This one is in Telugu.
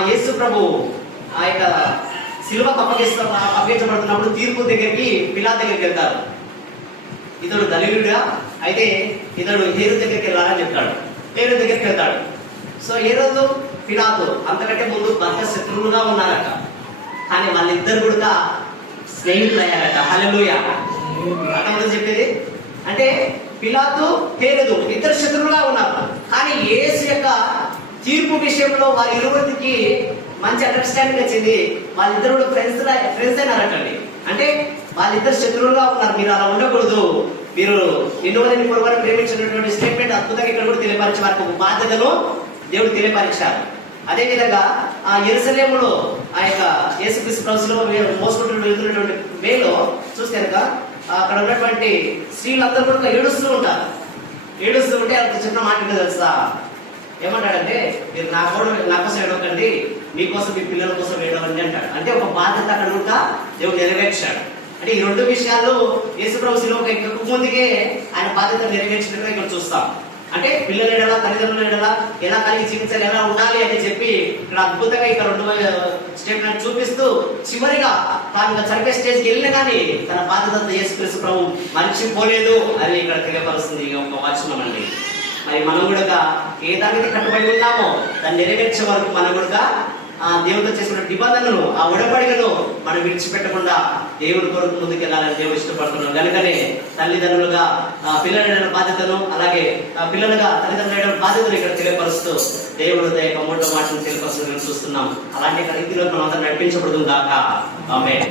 యేసు ప్రభు ఆ యొక్క శిలువకు అప్పగించబడుతున్నప్పుడు తీర్పు దగ్గరికి పిలాతు దగ్గరికి వెళ్తారు. ఇతడు దళితుడా అయితే ఇతడు హేరోదు దగ్గరికి వెళ్ళాలని చెప్తాడు. హేరోదు దగ్గరికి వెళ్తాడు. సో హేరోదు పిలాతు అంతకంటే ముందు భర్త శత్రువులుగా ఉన్నారట, కానీ వాళ్ళిద్దరు కూడా స్నేహితులు అయ్యారట. హల్లెలూయా. అర్థమవుతుంది చెప్పేది అంటే పిలాతు హేరోదు ఇద్దరు శత్రువులుగా ఉన్నారు, కానీ యేసు యొక్క తీర్పు విషయంలో వారి ఇరువురికి మంచి అండర్స్టాండింగ్ వచ్చింది. వాళ్ళిద్దరు కూడా ఫ్రెండ్స్ అయినారటండి. అంటే వాళ్ళిద్దరు శత్రువులుగా ఉన్నారు. మీరు అలా ఉండకూడదు, మీరు నిన్ను పొరుగుని ప్రేమించినటువంటి స్టేట్మెంట్ అద్భుతంగా ఇక్కడ కూడా తెలియపరిచి వారికి ఒక బాధ్యతను దేవుడు తెలియపరిచారు. అదే విధంగా ఆ యెరూషలేములో ఆ యొక్క యేసుక్రీస్తు ప్రభువులో మోసుకుంటూ వెళ్తున్నటువంటి వేలో చూస్తే కనుక అక్కడ ఉన్నటువంటి స్త్రీలందరూ కూడా ఏడుస్తూ ఉంటారు. ఏడుస్తూ ఉంటే అక్కడ చెప్పిన మాట ఏంటో తెలుసా? ఏమంటాడంటే, మీరు నా కోసం ఏడవకండి, మీకోసం మీ పిల్లల కోసం ఏడవండి అంటాడు. అంటే ఒక బాధ్యత అక్కడ కూడా దేవుడు నెరవేర్చాడు. అంటే ఈ రెండు విషయాలు యేసుప్రభు శిలువకు ఎక్కక ముందుకే ఆయన బాధ్యత నెరవేర్చినట్టుగా ఇక్కడ చూస్తాం. అంటే పిల్లల ఎడలా తల్లిదండ్రుల ఎడలా ఎలా కలిగి జీవించాలి, ఎలా ఉండాలి అని చెప్పి ఇక్కడ అద్భుతంగా ఇక్కడ రెండు స్టేట్మెంట్ చూపిస్తూ చివరిగా తాను చనిపోయే స్టేజ్కి వెళ్ళినా కానీ తన బాధ్యత యేసుక్రీస్తు ప్రభు మర్చిపోలేదు అని ఇక్కడ తెలియపరుస్తుంది ఒక వచనం అండి. మరి మనం కూడా ఏ దానికి కట్టుబడి ఉన్నామో దాన్ని నెరవేర్చే వరకు మనం కూడా ఆ దేవుడితో చేసుకున్న నిబంధనలు, ఆ ఉడబడికను మనం విడిచిపెట్టకుండా దేవుడి కొరకు ముందుకు వెళ్ళాలని దేవుడు ఇష్టపడుతున్నాం. కనుకనే తల్లిదండ్రులుగా పిల్లల బాధ్యతను, అలాగే పిల్లలుగా తల్లిదండ్రుల బాధ్యతను ఇక్కడ తెలియపరుస్తూ దేవుడు యొక్క మూడో మాటను తెలియపరుస్తూ చూస్తున్నాం. అలాంటి రీతిలో మనం అందరం నడిపించబడుతుంది కాక ఆమేన్.